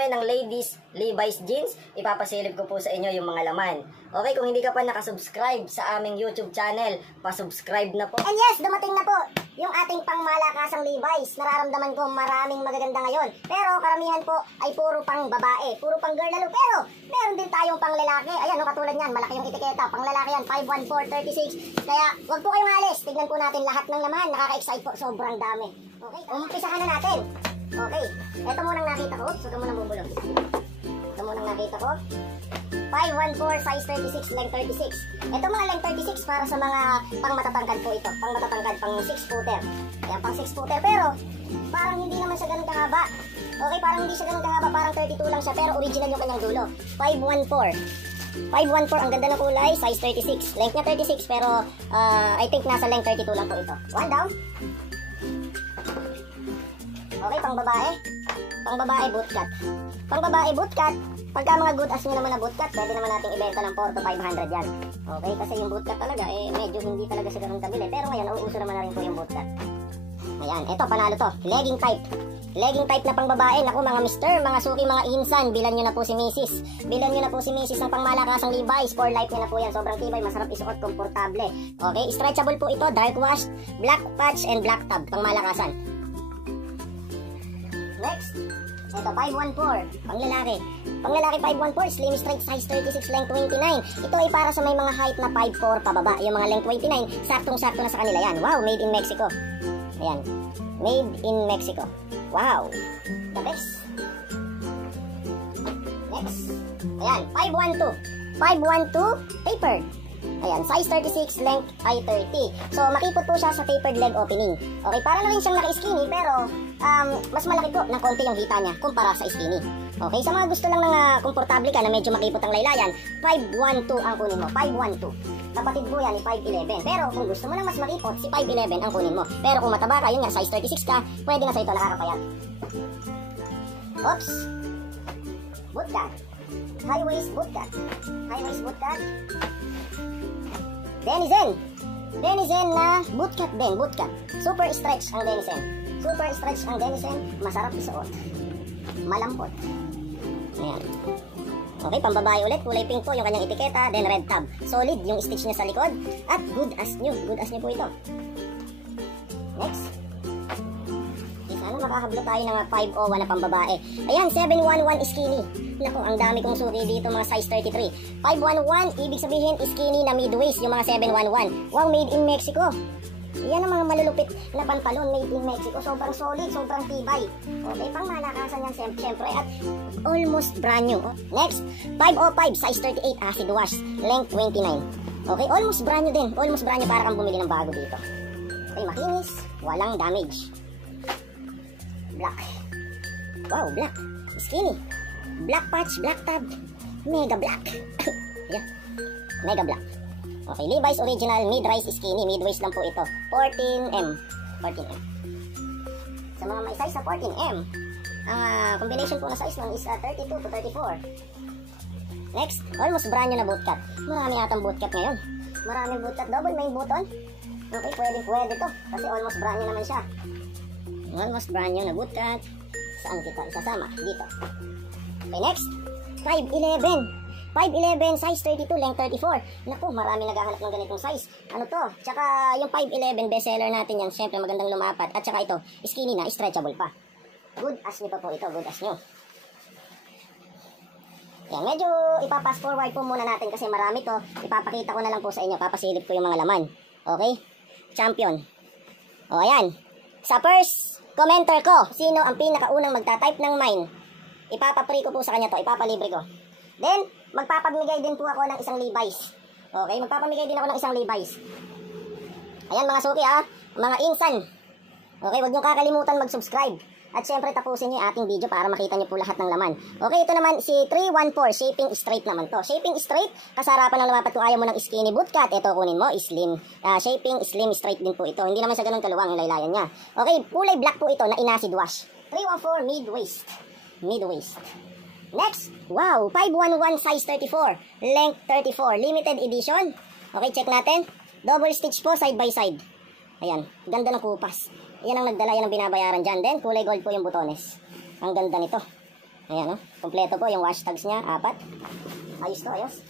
kami ng ladies Levi's jeans. Ipapasilip ko po sa inyo yung mga laman. Okay, kung hindi ka pa nakasubscribe sa aming YouTube channel, pasubscribe na po. And yes, dumating na po yung ating pangmalakasang Levi's. Nararamdaman ko maraming magaganda ngayon. Pero karamihan po ay puro pang babae, puro pang girl lalo. Pero meron din tayong pang lalaki. Ayan, no, katulad yan, malaki yung etiketa. Pang lalaki yan, 51436. Kaya wag po kayong alis. Tignan po natin lahat ng laman. Nakaka-excite po, sobrang dami. Okay, umpisahan na natin. Okay, ito munang nakita ko. Oops, ito munang bubulong. Ito munang nakita ko. 514 size 36, length 36. Ito mga length 36 para sa mga pang matatangkad po ito. Pang matatangkad, pang 6-footer. Ayan, pang 6-footer. Pero, parang hindi naman siya ganun kahaba. Okay, parang hindi siya ganun kahaba. Parang 32 lang siya. Pero original yung kanyang dulo. 514. 514, ang ganda ng kulay. Size 36. Length niya 36, pero I think nasa length 32 lang po ito. One down. Okay, pang babae. Pang babae bootcut. Pang babae bootcut. Pagka mga good as nyo naman na bootcut, pwede naman natin ibenta ng 4 to 500 yan. Okay, kasi yung bootcut talaga, medyo hindi talaga siya ganun kabili. Pero ngayon, nauuso naman na rin po yung bootcut. Ayan, eto, panalo to. Legging type. Legging type na pang babae. Naku, mga mister, mga suki, mga insan, bilan nyo na po si Mrs. Bilan nyo na po si Mrs. ng pangmalakasang Levi's. For life nyo na po yan. Sobrang tibay, masarap isuot, komportable. Okay, stretchable po ito. Dark wash, black patch, and black tab. Pangmalakasan. Next. Ito, 514, pang lalaki. Pang lalaki 514, slim straight size 36, length 29. Ito ay para sa may mga height na 5'4 pababa. Yung mga length 29, saktong-sakto na sa kanila yan. Wow, made in Mexico. Ayan, made in Mexico. Wow, the best. Next, ayan, 512. 512, tapered. Ayan, size 36, length ay 30. So, makipot po siya sa tapered leg opening. Okay, para na rin siyang naka-skinny, pero mas malaki po ng konti yung hita niya kumpara sa skinny. Okay, sa mga gusto lang ng komportable ka na medyo makipot ang laylayan, 512 ang kunin mo, 512. Kapatid po yan ni 511. Pero kung gusto mo na mas makipot, si 511 ang kunin mo. Pero kung mataba ka, yun nga, size 36 ka, pwede na sa ito, nakakapayat. Oops. Bootcut. High waist bootcut. High waist bootcut. Denizen. Denizen na bootcut din, bootcut. Super stretch ang Denizen. Super stretch ang Denizen. Masarap isuot. Malampot. Ayan. Okay, pambabae ulit. Kulay pink po yung kanyang etiketa. Then red tab. Solid yung stitch niya sa likod. At good as new. Good as new po ito. Next. Sana makahablo tayo ng 501 na pambabae. Ayan, 711 skinny. Naku, ang dami kong suki dito, mga size 33. 511, ibig sabihin skinny na mid-waist yung mga 711. Wow, made in Mexico. Yan ang mga malulupit na pantalon, made in Mexico. Sobrang solid, sobrang tibay. Okay, pang malakasan yan siyempre. At almost brand new. Next, 505, size 38, acid wash. Length 29. Okay, almost brand new din. Almost brand new, para kang bumili ng bago dito. Okay, makinis, walang damage. Black. Wow, black. Skinny. Black patch, black tab. Mega black. Yeah. Mega black. Okay, Levi's original mid-rise skinny. Mid-waist lang po ito. 14M. 14M. Sa mga may size na 14M, ang combination po na size lang is 32 to 34. Next, almost brand new na bootcut. Marami atang bootcut ngayon. Maraming bootcut. Double main button. Okay, pwede to. Kasi almost brand new naman siya. Almost brand new na bootcut. Saan kita isasama? Dito. Okay, next. 511. 511, size 32, length 34. Naku, marami naghahanap ng ganitong size. Ano to? Tsaka yung 511, bestseller natin yan. Siyempre, magandang lumapat. At tsaka ito, skinny na, stretchable pa. Good as new pa po ito. Good as new. Yan, medyo ipapass forward po muna natin kasi marami to. Ipapakita ko na lang po sa inyo. Papasilip ko yung mga laman. Okay? Champion. O, ayan. Sa first commenter ko, sino ang pinakaunang magta-type ng mine? Ipapapre ko po sa kanya to, ipapalibre ko. Then, magpapamigay din po ako ng isang Levi's. Okay, magpapamigay din ako ng isang Levi's. Ayan mga suki mga insan. Okay, huwag niyo kakalimutan mag-subscribe. At syempre tapusin niyo yung ating video para makita niyo po lahat ng laman. Okay, ito naman si 314, shaping straight naman to. Shaping straight, kasarapan ng lumapat kung ayaw mo ng skinny bootcut. Ito kunin mo, slim. Shaping slim straight din po ito. Hindi naman siya ganun kaluwang yung laylayan niya. Okay, kulay black po ito na inacid wash. 314 mid-waist. Mid-waist. Next, wow, 511 size 34, length 34, limited edition. Okay, check natin. Double stitch po side by side. Ayan, ganda ng kupas. Yan ang nagdala, yan ang binabayaran dyan. Then, kulay gold po yung butones. Ang ganda nito. Ayan, oh. Kompleto po yung wash tags niya. 4. Ayos to, ayos.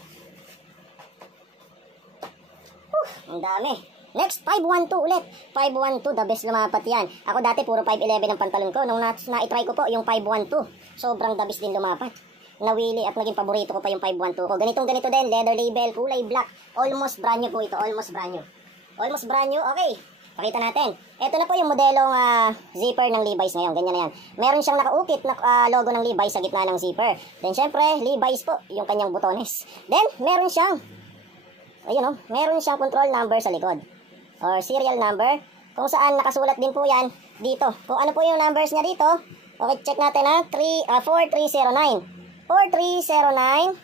Ang dami. Next, 512 ulit. 512, the best lumapat yan. Ako dati, puro 511 ang pantalon ko. Nung na-try ko po yung 512, sobrang the best din lumapat. Nawili at naging paborito ko pa yung 512 ko. Ganito din, leather label, kulay black. Almost brand new po ito, almost brand new. Almost brand new, okay. Pakita natin. Ito na po yung modelong zipper ng Levi's ngayon. Ganyan na yan. Meron siyang nakaukit na logo ng Levi's sa gitna ng zipper. Then, syempre, Levi's po, yung kanyang butones. Then, meron siyang, ayun, oh, meron siyang control number sa likod. Or serial number, kung saan nakasulat din po yan dito. Kung ano po yung numbers niya dito, okay, check natin ha, 4309. 4309.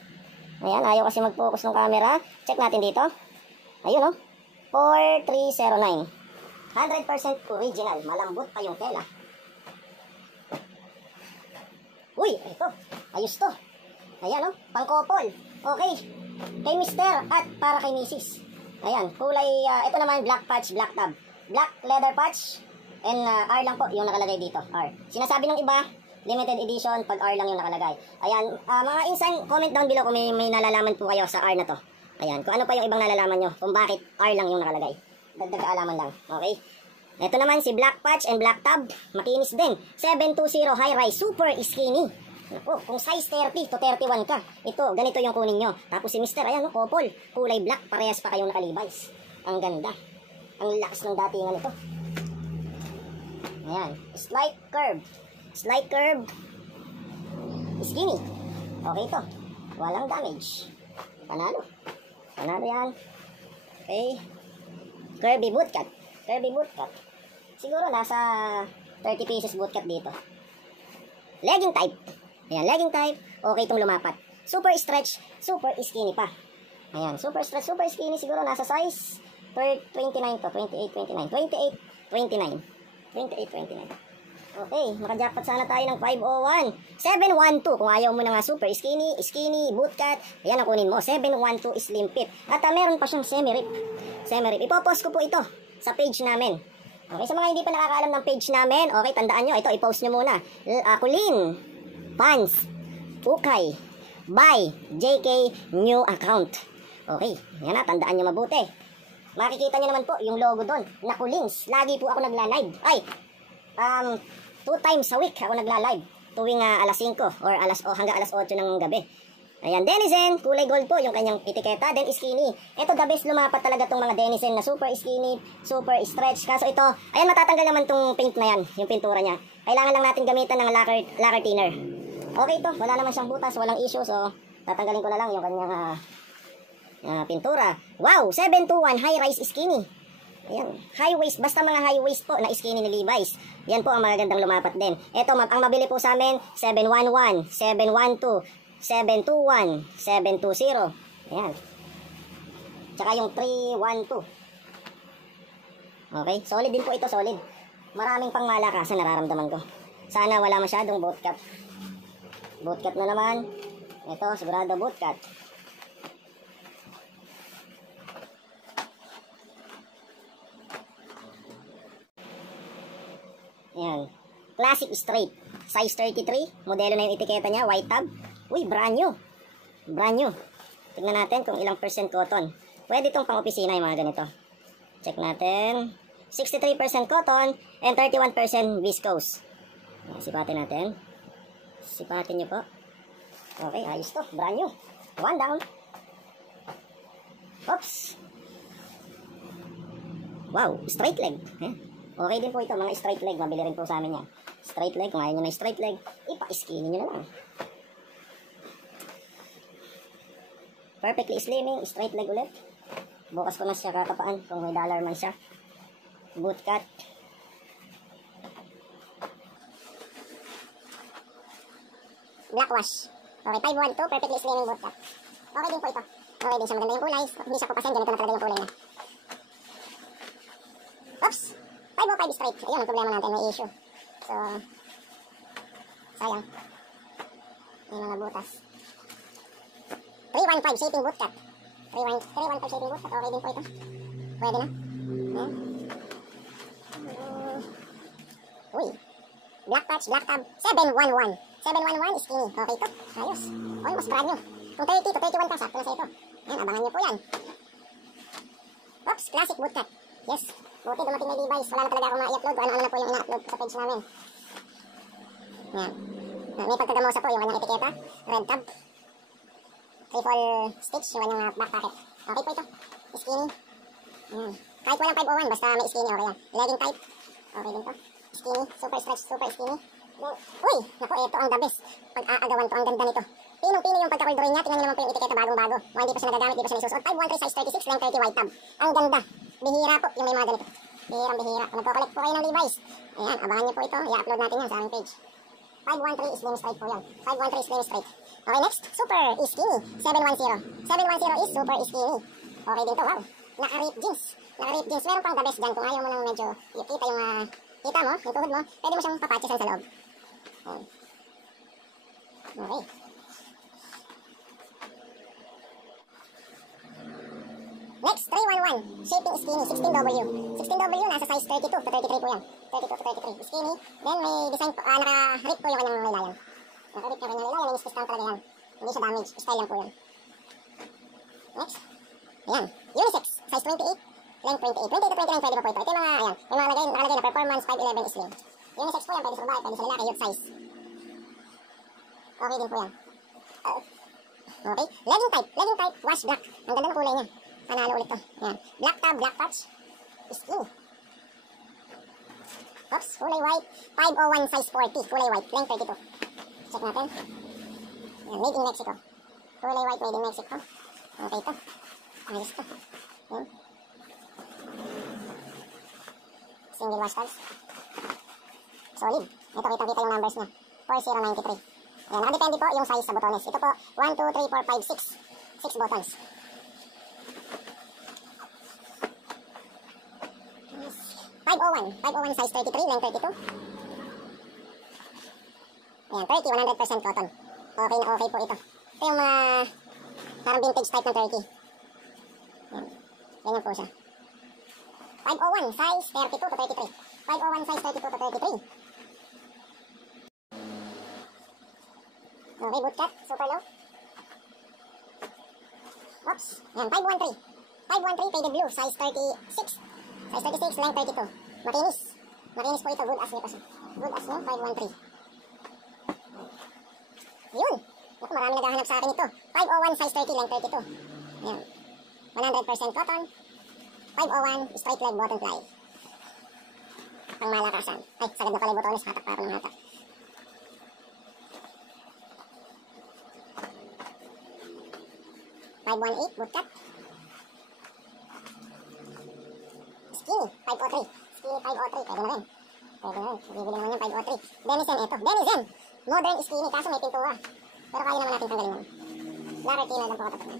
Ayan, ayaw kasi mag-focus ng camera. Check natin dito. Ayun, oh, 4309. 100% original, malambot pa yung tela. Uy, ito, ayos to. Ayan, oh, pangkopol. Okay, kay Mr. at para kay Mrs. Ayan, kulay, ito naman black patch, black tab. Black leather patch, and R lang po yung nakalagay dito, R. Sinasabi ng iba, limited edition, pag R lang yung nakalagay. Ayan, mga insan, comment down below kung may nalalaman po kayo sa R na to. Ayan, kung ano pa yung ibang nalalaman nyo, kung bakit R lang yung nakalagay. Dagdag kaalaman lang, okay? Ito naman si black patch and black tab, makinis din. 720 high rise, super skinny. Naku, kung size 30 to 31 ka, ito, ganito yung kunin nyo. Tapos si Mr. Ayan, no, couple, kulay black, parehas pa kayong naka-Levi's. Ang ganda. Ang lakas ng datingan ito. Ayan, slight curve. Slight curve. Skinny. Okay ito. Walang damage. Panalo. Panalo yan. Okay. Curvy bootcut. Curvy bootcut. Siguro nasa 30 pieces bootcut dito. Legging type. Ayan, legging type, okay itong lumapat. Super stretch, super skinny pa. Ayan, super stretch, super skinny, siguro nasa size 29 to, 28, 29. 28, 29. 28, 29. Okay, makajackpot sana tayo ng 501. 712, kung ayaw mo na nga super skinny, bootcut, ayan ang kunin mo. 712 slim fit. At meron pa siyang semi-rip. Semi-rip. Ipopost ko po ito sa page namin. Okay, sa mga hindi pa nakakaalam ng page namin, okay, tandaan nyo, ito, ipost nyo muna. Kulin Pants, Ukay, by JK New Account. Okay, yan na, tandaan nyo mabuti. Makikita nyo naman po yung logo doon, Nakulins. Lagi po ako nagla-live. Ay, 2 times a week ako nagla-live. Tuwing alas 5 or hanggang alas 8 ng gabi. Ayan, Denizen, kulay gold po yung kanyang etiketa. Then skinny. Ito the best lumapat talaga tong mga Denizen na super skinny, super stretch. Kaso ito, ayan, matatanggal naman tong paint na yan, yung pintura niya. Kailangan lang natin gamitan ng lacquer thinner. Okay to, wala naman siyang butas, walang issue. So, tatanggalin ko na lang yung kanyang pintura. Wow, 721 high rise skinny. Ayan, high waist, basta mga high waist po na skinny ni Levi's. Yan po ang magagandang lumapat din. Ito, ang mabili po sa amin, 711, 712, 721, 720. Ayan. Tsaka yung 312. Okay, solid din po ito, solid. Maraming pang malakasan nararamdaman ko. Sana wala masyadong bootcut. Bootcut na naman. Ito, sigurado bootcut. Ayan. Classic straight. Size 33. Modelo na yung etiketa niya. White tab. Uy, brand new. Brand new. Tignan natin kung ilang percent cotton. Pwede itong pang opisina yung mga ganito. Check natin. 63% cotton and 31% viscose. Ayan, sipatin natin. Sipatin nyo po. Okay, ayos to. Brand new. One down. Oops. Wow, straight leg. Okay din po ito, mga straight leg. Mabili rin po sa amin yan. Straight leg, kung ayaw nyo na straight leg, ipa-skinny nyo na lang. Perfectly slimming, straight leg ulit. Bukas ko na siya kakapaan kung may dollar man siya. Bootcut. Black wash. Okay, 512, perfectly slimming bootcut. Okay din po ito. Okay din siya, maganda yung kulay. Hindi siya pupasan, ganito na talaga yung kulay niya. Oops! 505 straight. Ayun, ang problema natin, may issue. So, sayang. May mga butas. 315 shaping bootcut. 315 shaping bootcut. Okay din po ito. Pwede na. Uy. Black patch, black tab. 711. 711 skinny. Okay to. Ayos. Almost brand new. Kung 30 to 31 ka, sakto na sa ito. Yan, abangan nyo po yan. Oops, classic bootcut. Yes. Buti dumating na Levi's. Wala na talaga akong ma-i-upload. Ano-ano na po yung ina-upload sa page namin. Yan. May pagkagamosa po yung kanyang etiketa. Red tab. Triple stitch. Yung kanyang back pocket. Okay po ito. Skinny. Yan. Kahit walang 501, basta may skinny, okay yan. Legging type. Okay din to. Skinny. Super stretch. Super skinny. Then, uy! Naku, ito ang the best. Pag-aagawan to. Ang ganda nito. Pinong-pino yung pagkakuldurin niya. Tingnan nyo naman po yung etiketa bagong-bago. Hindi pa siya nagagamit, hindi pa siya nasusuot. 513 size 36, length 30 white tab. Ang ganda. Bihira po yung may mga ganito. Bihirang-bihira. Kung nagko-collect po kayo ng Levi's, ayan, abangan nyo po ito. I-upload natin yan sa aming page. 513 slim straight po yan. 513 slim straight. Okay, next. Super skinny. 710. 710 is super skinny. Okay din to. Wow. Naka-rip jeans. Naka-rip jeans. Meron pang the best dyan. Kung ayaw mo nang medyo kita yung kita mo, yung tuhod mo, pwede mo siyang papatchesan sa loob. Ayan. Okay. Next, 311. Shaping skinny. 16W. 16W, nasa size 32 to 33 po yan. 32 to 33. Skinny. Then may design po, naka-rip po yung kanyang laylayan. Naka-rip yung kanyang laylayan. May discount talaga yan. Hindi siya damage. Style lang po yan. Next. Ayan. Unisex. Size 28. Length 28. 28 to 29 pwede pa po ito. Ito yung mga, ayan. May mga nakalagay na performance 511 slim. Unisex po yan. Pwede sa babae. Pwede sa lalaki. Youth size. Okay din po yan. Okay. Legging type. Legging type. Wash black. Ang ganda ng kulay niya. Panalo ulit to. Ayan. Black tab. Black patch. Skinny. Oops. Kulay white. 501 size 40. Kulay white. Length 32. Check natin. Ayan. Made in Mexico. Kulay white. Made in Mexico. Okay to. Ayos to. Ayan. Single wash tags. Solid. Ito kita-kita yung numbers niya. 4093. Ayan. Nakadepende po yung size sa botones. Ito po. 1, 2, 3, 4, 5, 6. 6 buttons. 501 size 33, length 32. Ayan, 30, 100% cotton. Okay na okay po ito. Ito yung mga parang vintage type ng turkey. Ayan, ganyan po siya. 501 size 32 to 33. 501 size 32 to 33. Okay, bootcut, super low. Oops, ayan, 513. 513 faded blue, size 36. Size 36, length 32. Makinis. Makinis po ito. Good as new pa siya. Good as new, 513. Yun. Naku, marami naghahanap sa akin ito. 501, size 30, length 32. Ayan. 100% cotton. 501, straight leg button fly. Pang malakasan. Ay, sagad na pala yung botones. Hatak pa ako ng hatak. .518, bootcut. Skinny, 503. Skinny, 503. Pwede na rin. Pwede na rin. Bibili naman yung 503. Denizen, ito. Denizen! Modern skinny, kaso may pintura. Pero kaya naman natin tanggalin yan. Larry Tina lang po katapat na.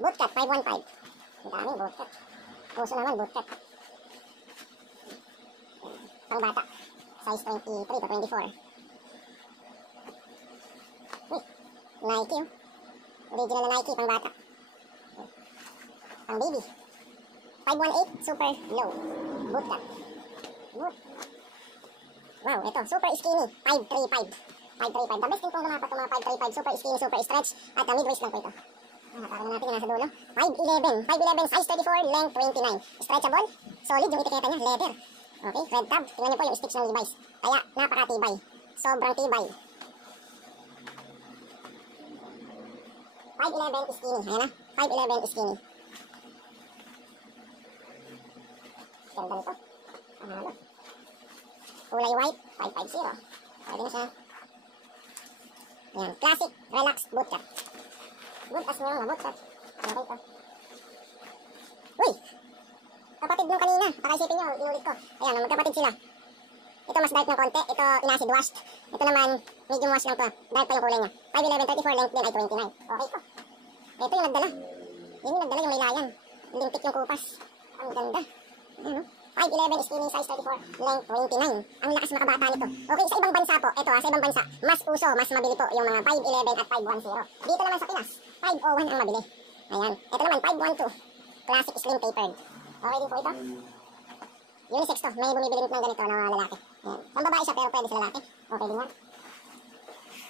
Bootcut, 515. Ang daming bootcut. Puso naman, bootcut. Pang bata. Size 23 to 24. Uy, Nike oh. Original na Nike, pang bata. Pang baby. 518, super low. Bootcut. Boot. Wow, ito. Super skinny. 535. 535. The best din pong lumapat ng mga 535. Super skinny, super stretch. At mid-waist lang po ito. Hataka na natin yung nasa dulo. 511. 511, size 34, length 29. Stretchable. Solid yung etiketa niya. Leather. Okay, red tab. Tingnan niyo po yung stitch ng Levi's. Kaya, napakatibay. Sobrang tibay. 511 skinny. Ayan na. 511 skinny. Ganda nito. Panalo. Kulay white. 550. Pwede na siya. Ayan. Classic. Relax. Bootcut. Good as new na bootcut. Okay ito. Uy! Kapatid nung kanina. Pakaisipin nyo. Inulit ko. Ayan. Magkapatid sila. Ito mas dark ng konti. Ito inacid washed. Ito naman medium wash lang to. Dark pa yung kulay niya. 511, 34, length din ay 29. Okay ito. Ito yung nagdala. Yun yung nagdala yung laylayan. Limpik yung kupas. Ang ganda. Ano? 511 skinny size 34, length 29. Ang lakas makabata nito. Okay, sa ibang bansa po, ito sa ibang bansa, mas uso, mas mabili po yung mga 511 at 510. Dito naman sa Pinas, 501 ang mabili. Ayan. Ito naman, 512. Classic slim tapered. Okay din po ito. Unisex to. May bumibili ng ganito na lalaki. Ayan. Pang babae siya pero pwede sa lalaki. Okay din yan.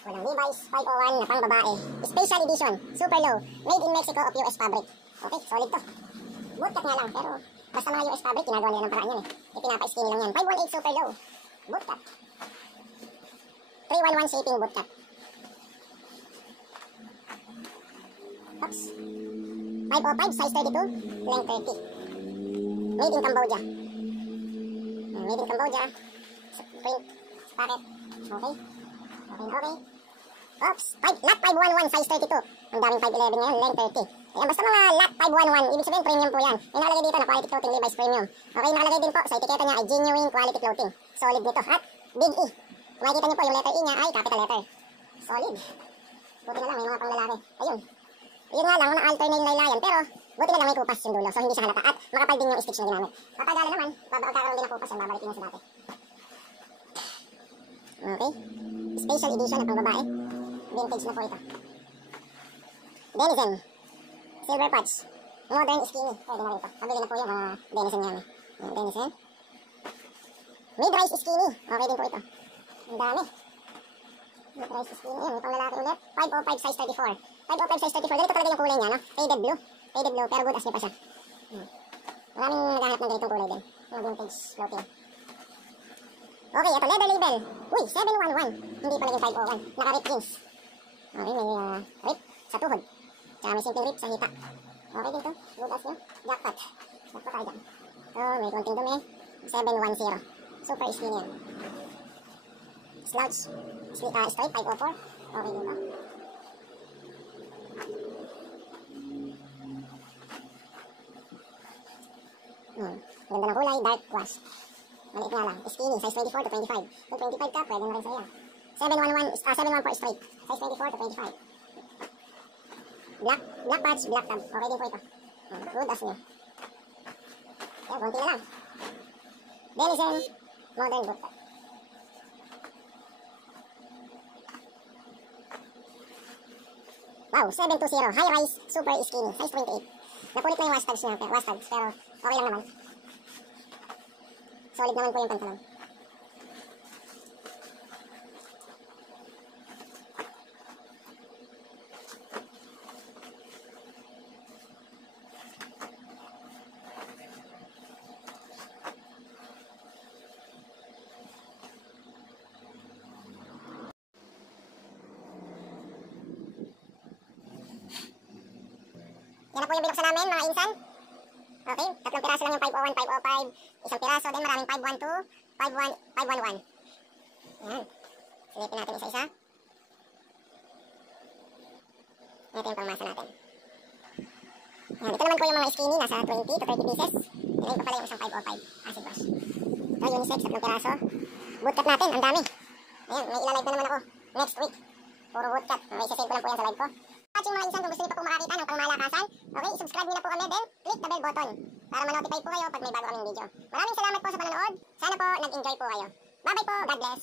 Walang Levi's 501 na pang babae. Special edition. Super low. Made in Mexico of US fabric. Okay, solid to. Bootcut nga lang pero basta mga US fabric, ginagawa nila ng paraan yan eh. Ipinapa-skinny lang yan. 518 super low. Bootcut. 311 shaping bootcut. Oops. 505 size 32. Length 30. Made in Cambodia. Made in Cambodia. Print. Packet. Okay. Okay. Oops. Lot 511 size 32. Ang daming 511 ngayon. Length 30. Ayan, basta mga lot 511. Ibig sabihin premium po yan. May nakalagay dito na quality clothing Levi's premium. Okay, nakalagay din po sa etiketa niya ay genuine quality clothing. Solid nito. At big E. Makikita niyo po yung letter E niya ay capital letter. Solid. Buti na lang may mga pang lalaki. Ayun. Yun nga lang, na-alternate nila yan. Pero buti na lang may kupas yung dulo. So hindi siya halata. At makapal din yung stitch na ginamit. Tatagalan naman. Kakaroon din ng kupas yan. Babalik din sa dati. Okay. Special edition na pang babae. Vintage na po ito. Denizen. Silver patch. Modern skinny. Pwede na rin ito. Pabili na po yung mga Denizen namin. Denizen. Mid-rise skinny. Okay din po ito. Ang dami. Mid-rise skinny. Ayan, may pang lalaki ulit. 505 size 34. 505 size 34. Ganito talaga yung kulay niya, no? Faded blue. Faded blue. Pero good as new pa siya. Maraming naghahanap ng ganitong kulay din. Yung vintage floating. Okay, ito. Leather label. Uy, 711. Hindi pala yung 501. Naka-rip jeans. Okay, may rip sa tuhod. Tsaka may simple rip sa hita. Okay dito. Good as new. Jackpot. Jackpot tayo dyan. So, may konting dumi. 710. Super skinny yan. Slouch. Straight 504. Okay dito. Ganda ng kulay. Dark wash. Maliit nga lang. Skinny. Size 24 to 25. Kung 25 ka, pwede na rin sa'yo. 714 straight. Size 24 to 25. Black patch, black tab. Okay din po ito. Good as new. Yan, konti na lang. Denizen modern bootcut. Wow, 720. High rise, super skinny. Size 28. Napulit na yung wash tags niya. Wash tags, pero okay lang naman. Solid naman po yung pantalon. Yan na po yung binuksan namin, mga insan. Okay, 3 piraso lang yung 501, 505. Isang piraso, then maraming 512, 511. Yan. Silipin natin isa-isa. Ito yung pangmasa natin. Yan, ito naman po yung mga skinny, nasa 20 to 30 pieces. Yan pa pala yung isang 505 acid wash. Ito, unisex, 3 piraso. Bootcut natin, ang dami. Ayan, may ilalive na naman ako next week. Puro bootcut. May isa-save ko lang po yan sa live ko. Watching mga insan, kung gusto niyo pa po makakita ng pangmalakasan, okay, subscribe niyo na po kami, then click the bell button para ma-notify po kayo pag may bago kaming video. Maraming salamat po sa panonood. Sana po nag-enjoy po kayo. Bye-bye po. God bless.